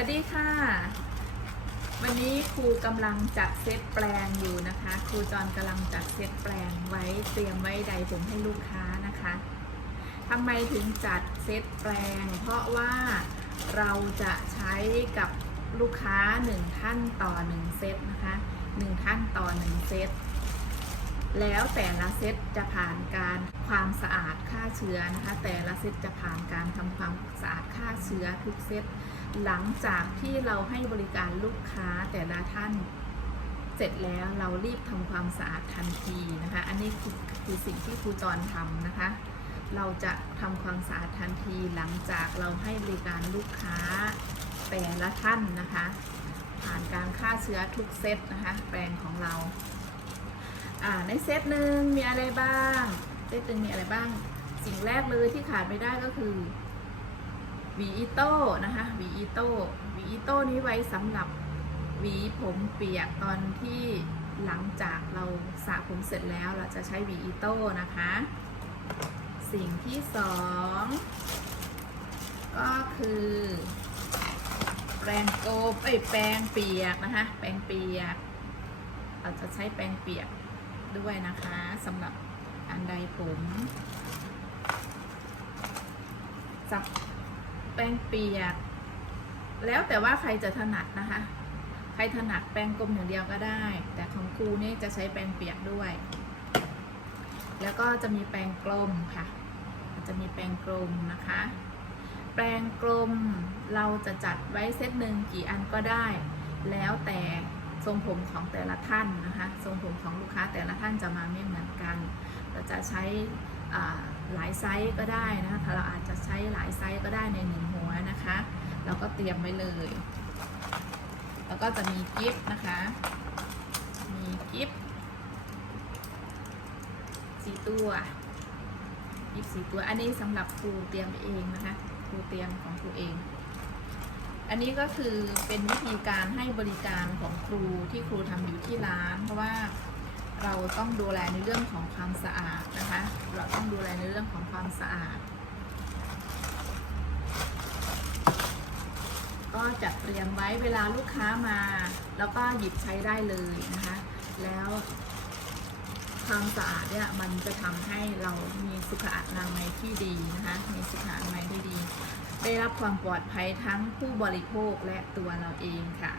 วัสดีค่ะ วันนี้ครูกำลังจัดเซตแปลงอยู่นะคะ ครูจรกำลังจัดเซตแปลงไว้เตรียมไว้ใดผมให้ลูกค้านะคะทำไมถึงจัดเซตแปลง เพราะว่าเราจะใช้กับลูกค้าหนึ่งท่านต่อหนึ่งเซตนะคะหนึ่งท่านต่อหนึ่งเซต แล้วแต่ละเซตจะผ่านการความสะอาดฆ่าเชื้อนะคะ แต่ละเซตจะผ่านการทำความสะอาดฆ่าเชื้อทุกเซตหลังจากที่เราให้บริการลูกค้าแต่ละท่านเสร็จแล้วเรารีบทำความสะอาดทันทีนะคะ อันนี้คือคือสิ่งที่ครูจรทำนะคะ เราจะทำความสะอาดทันทีหลังจากเราให้บริการลูกค้าแต่ละท่านนะคะ ผ่านการฆ่าเชื้อทุกเซตนะคะ แปลงของเรา อ่าในเซตหนึ่งมีอะไรบ้างเซตหนึ่งมีอะไรบ้าง สิ่งแรกเลยที่ขาดไม่ได้ก็คือหวีอีโต้นะคะหวีอีโต้หวีอีโต้นี้ไว้สำหรับหวีผมเปียกตอนที่หลังจากเราสระผมเสร็จแล้วเราจะใช้หวีอีโต้นะคะ สิ่งที่สองก็คือแปรงโกบเอ้ยแปรงเปียกนะคะแปรงเปียก เราจะใช้แปรงเปียก ด้วยนะคะสำหรับการใดผมจับแป้งเปียก แล้วแต่ว่าใครจะถนัดนะคะ ใครถนัดแป้งกลมอย่างเดียวก็ได้ แต่ของครูนี่จะใช้แป้งเปียกด้วย แล้วก็จะมีแป้งกลมค่ะ จะมีแป้งกลมนะคะ แปรงกลมเราจะจัดไว้เซตหนึ่งกี่อันก็ได้ แล้วแต่ ทรงผมของแต่ละท่านนะคะ ทรงผมของลูกค้าแต่ละท่านจะมาไม่เหมือนกัน เราจะใช้หลายไซส์ก็ได้นะคะเราอาจจะใช้หลายไซส์ก็ได้ในหนึ่งหัวนะคะ เราก็เตรียมไว้เลย แล้วก็จะมีกิฟต์นะคะ มีกิฟต์สีตัวกิฟต์สีตัว อันนี้สำหรับครูเตรียมเองนะคะครูเตรียมของครูเอง อันนี้ก็คือเป็นวิธีการให้บริการของครูที่ครูทำอยู่ที่ร้าน เพราะว่าเราต้องดูแลในเรื่องของความสะอาดนะคะ เราต้องดูแลในเรื่องของความสะอาด ก็จัดเตรียมไว้เวลาลูกค้ามา แล้วก็หยิบใช้ได้เลยนะคะ แล้วความสะอาดเนี่ยมันจะทำให้เรามีสุขอนามัยที่ดีนะคะ มีสุขอนามัยที่ดี ได้รับความปลอดภัยทั้งผู้บริโภคและตัวเราเองค่ะ